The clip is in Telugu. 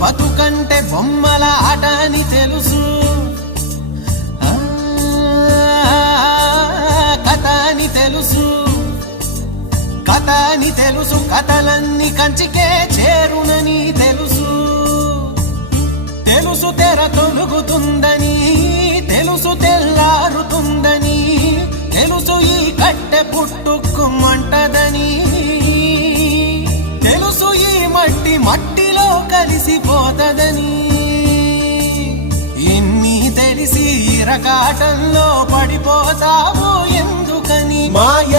బతుకంటే బొమ్మల ఆట అని తెలుసు, కథ అని తెలుసు, కథ అని తెలుసు, కథలన్నీ కంచికే చేరునని తెలుసు. తెలుసు తెర తొలుగుతుందని, తెలుసు తెల్లారుతుందని, తెలుసు ఈ కట్టె పుట్టుకుమంటదని, తెలుసు ఈ మట్టి మట్టిలో కలిసిపోతదని. ఇన్ని తెలిసి ఇరకాటంలో పడిపోతావు ఎందుకని? మాయ